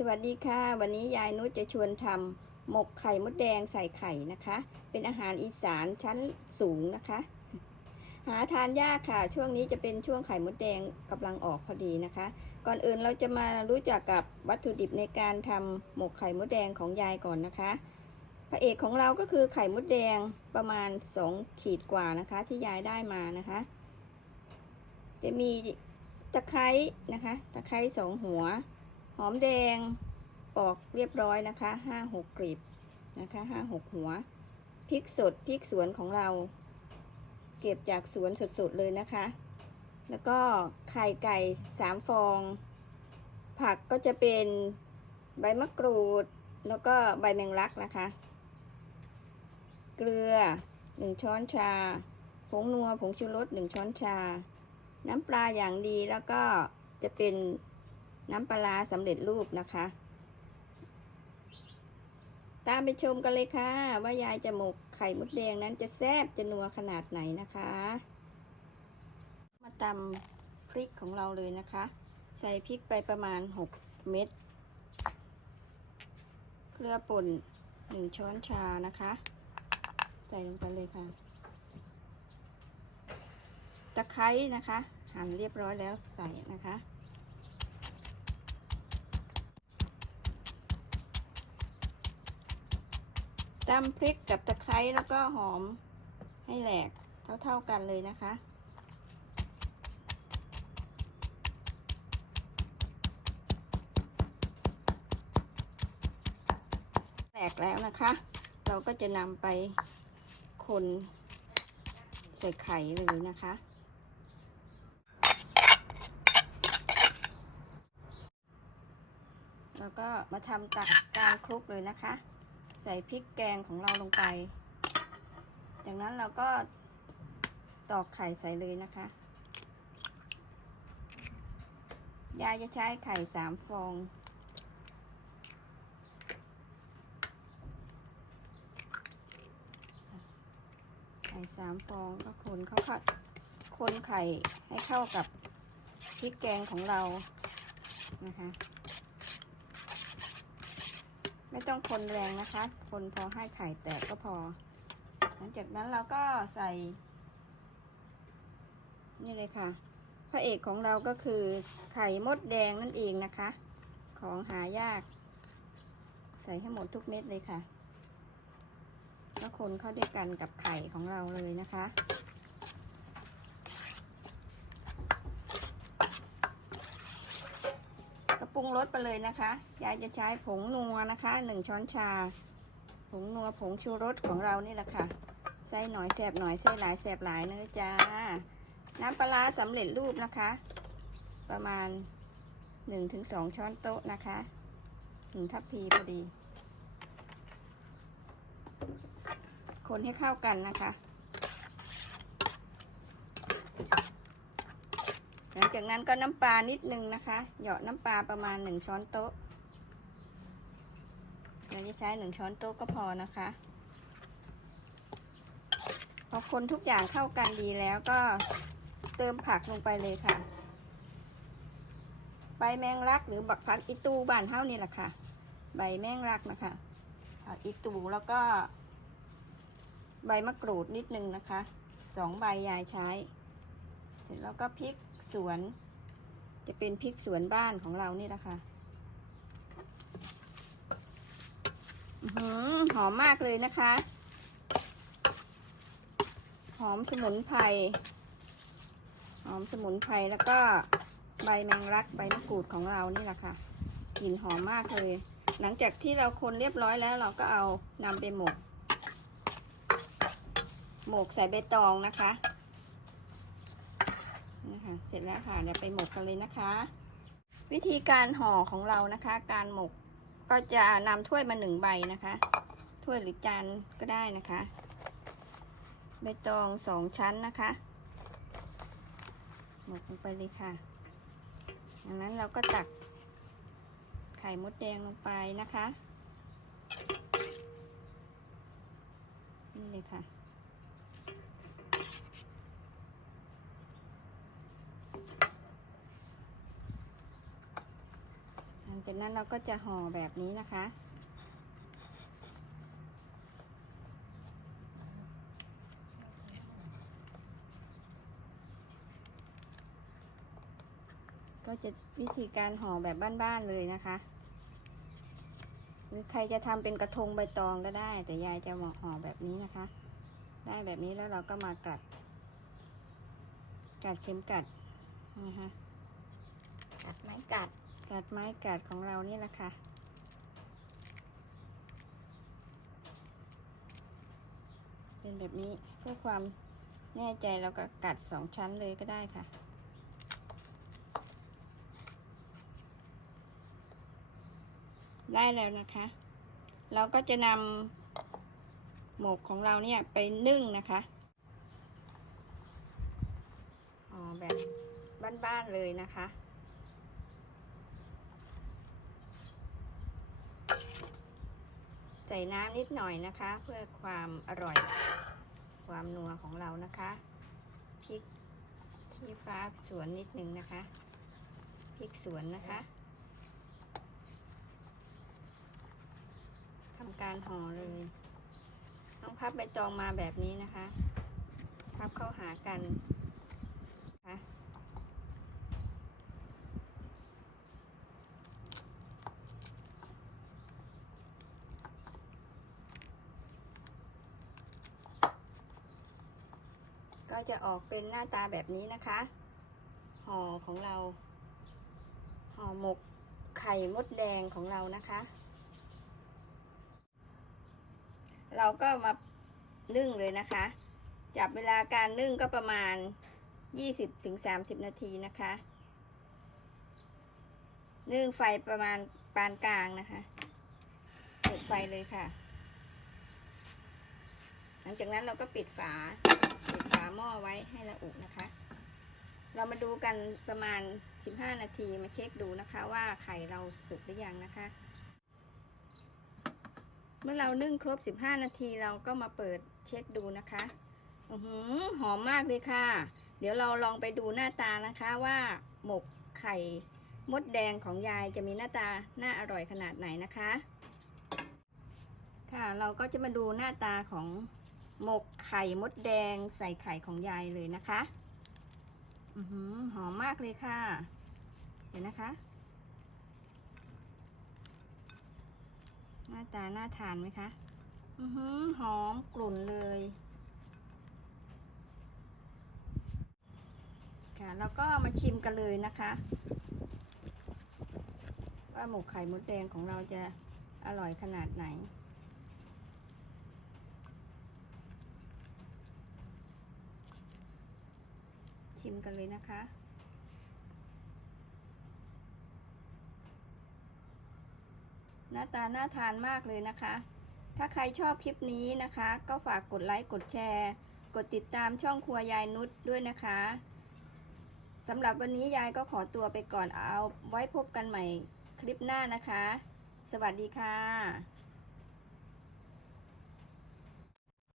สวัสดีค่ะ วันนี้ยายนุชจะชวนทำหมกไข่มดแดงใส่ไข่นะคะ เป็นอาหารอีสานชั้นสูงนะคะ หาทานยากค่ะ ช่วงนี้จะเป็นช่วงไข่มดแดงกำลังออกพอดีนะคะ ก่อนอื่นเราจะมารู้จักกับวัตถุดิบในการทำหมกไข่มดแดงของยายก่อนนะคะ พระเอกของเราก็คือไข่มดแดงประมาณ 2 ขีดกว่านะคะ ที่ยายได้มานะคะ จะมีตะไคร้นะคะ ตะไคร้สองหัว หอมแดงปอกเรียบร้อยนะคะห้าหกกลีบนะคะห้าหกหัวพริกสดพริกสวนของเรา เก็บจากสวนสดๆเลยนะคะ แล้วก็ไข่ไก่สามฟอง ผักก็จะเป็นใบมะกรูด แล้วก็ใบแมงลักนะคะ เกลือหนึ่งช้อนชา ผงนัวผงชูรสหนึ่งช้อนชา น้ำปลาอย่างดีแล้วก็จะเป็น น้ำปลาสำเร็จรูปนะคะ ตามไปชมกันเลยค่ะ ว่ายายจะหมกไข่มดแดงนั้นจะแซ่บจะนัวขนาดไหนนะคะ มาตำพริกของเราเลยนะคะ ใส่พริกไปประมาณ 6 เม็ดเกลือป่น 1 ช้อนชานะคะ ใส่ลงไปเลยค่ะ ตะไคร้นะคะ หั่นเรียบร้อยแล้วใส่นะคะ ตำพริกกับตะไคร้แล้วก็หอมให้แหลกเท่าๆกันเลยนะคะ แหลกแล้วนะคะ เราก็จะนำไปคนใส่ไข่เลยนะคะแล้วก็มาทำตักการคลุกเลยนะคะ ใส่พริกแกงของเราลงไป จากนั้นเราก็ตอกไข่ใส่เลยนะคะ ยายจะใช้ไข่สามฟอง ไข่สามฟองก็คนเข้าค่ะคนไข่ให้เข้ากับพริกแกงของเรานะคะ ไม่ต้องคนแรงนะคะ คนพอให้ไข่แตกก็พอ หลังจากนั้นเราก็ใส่ นี่เลยค่ะ พระเอกของเราก็คือไข่มดแดงนั่นเองนะคะ ของหายาก ใส่ให้หมดทุกเม็ดเลยค่ะ แล้วคนเข้าด้วยกันกับไข่ของเราเลยนะคะ กระ ปรุงรสไปเลยนะคะ ยายจะใช้ผงนัวนะคะหนึ่งช้อนชา ผงนัวผงชูรสของเรานี่แหละค่ะ ใส่หน่อยแสบหน่อยใส่หลายแสบหลายเนื้อจ้า น้ำปลาร้าสำเร็จรูปนะคะ ประมาณ 1-2 ช้อนโต๊ะนะคะหนึ่งทัพพีพอดี คนให้เข้ากันนะคะ หลังจากนั้นก็น้ำปลานิดนึงนะคะ เหยาะน้ำปลาประมาณ1ช้อนโต๊ะ เราจะใช้1ช้อนโต๊ะก็พอนะคะ พอคนทุกอย่างเข้ากันดีแล้วก็เติมผักลงไปเลยค่ะ ใบแมงลักหรือบักผักอีตูบ้านเท่านี่แหละค่ะ ใบแมงลักนะคะผักอีตูแล้วก็ ใบมะกรูดนิดนึงนะคะสองใบยายใช้ เสร็จแล้วก็พริก สวน จะเป็นพริกสวนบ้านของเรานี่แหละค่ะอื้อหือหอมมากเลยนะคะ หอมสมุนไพร หอมสมุนไพรแล้วก็ใบแมงลักใบมะกรูดของเรานี่แหละค่ะ กลิ่นหอมมากเลย หลังจากที่เราคนเรียบร้อยแล้วเราก็เอานำไปหมก หมกใส่ใบตองนะคะ นะคะเสร็จแล้วค่ะเดี๋ยวไปหมกกันเลยนะคะ วิธีการห่อของเรานะคะ การหมกก็จะนำถ้วยมาหนึ่งใบนะคะ ถ้วยหรือจานก็ได้นะคะใบตองสองชั้นนะคะ หมกลงไปเลยค่ะดังนั้นเราก็ตักไข่มดแดงลงไปนะคะ นี่เลยค่ะ จากนั้นเราก็จะห่อแบบนี้นะคะ ก็จะวิธีการห่อแบบบ้านๆเลยนะคะหรือใครจะทำเป็นกระทงใบตองก็ได้ แต่ยายจะห่อแบบนี้นะคะ ได้แบบนี้แล้วเราก็มากัด กัดเข็มกัดนะคะกัดไม้กัด กัดไม้กัดของเรานี่แหละค่ะ เป็นแบบนี้เพื่อความแน่ใจเราก็กัดสองชั้นเลยก็ได้ค่ะ ได้แล้วนะคะ เราก็จะนำหมกของเราเนี่ยไปนึ่งนะคะอ๋อแบบบ้านๆเลยนะคะ ส่น้ำนิดหน่อยนะคะ เพื่อความอร่อย ความนัวของเรานะคะพริกขี้ฟ้าสวนนิดนึงนะคะพริกสวนนะคะทำการห่อเลยต้องพับใบตองมาแบบนี้นะคะ พับเข้าหากัน ก็จะออกเป็นหน้าตาแบบนี้นะคะ ห่อของเรา ห่อหมกไข่มดแดงของเรานะคะ เราก็มานึ่งเลยนะคะ จับเวลาการนึ่งก็ประมาณ 20-30 นาทีนะคะ นึ่งไฟประมาณปานกลางนะคะเปิดไฟเลยค่ะ หลังจากนั้นเราก็ปิดฝาปิดฝา หม้อไว้ให้ละอุนะคะ เรามาดูกันประมาณ 15 นาทีมาเช็คดูนะคะ ว่าไข่เราสุกหรือยังนะคะ เมื่อเรานึ่งครบ 15 นาทีเราก็มาเปิดเช็คดูนะคะอือหืหอมมากเลยค่ะ เดี๋ยวเราลองไปดูหน้าตานะคะว่าหมกไข่มดแดงของยายจะมีหน้าตาน่าอร่อยขนาดไหนนะคะ ค่ะเราก็จะมาดูหน้าตาของ หมกไข่มดแดงใส่ไข่ของยายเลยนะคะอือหือหอมมากเลยค่ะเห็นนะคะ หน้าตาน่าทานไหมคะอือหือหอมกลุ่นเลย ค่ะ แล้วก็มาชิมกันเลยนะคะ ว่าหมกไข่มดแดงของเราจะอร่อยขนาดไหน ชิมกันเลยนะคะ หน้าตาน่าทานมากเลยนะคะ ถ้าใครชอบคลิปนี้นะคะ ก็ฝากกดไลค์กดแชร์ กดติดตามช่องครัวยายนุชด้วยนะคะสำหรับวันนี้ยายก็ขอตัวไปก่อนเอาไว้พบกันใหม่คลิปหน้านะคะ สวัสดีค่ะ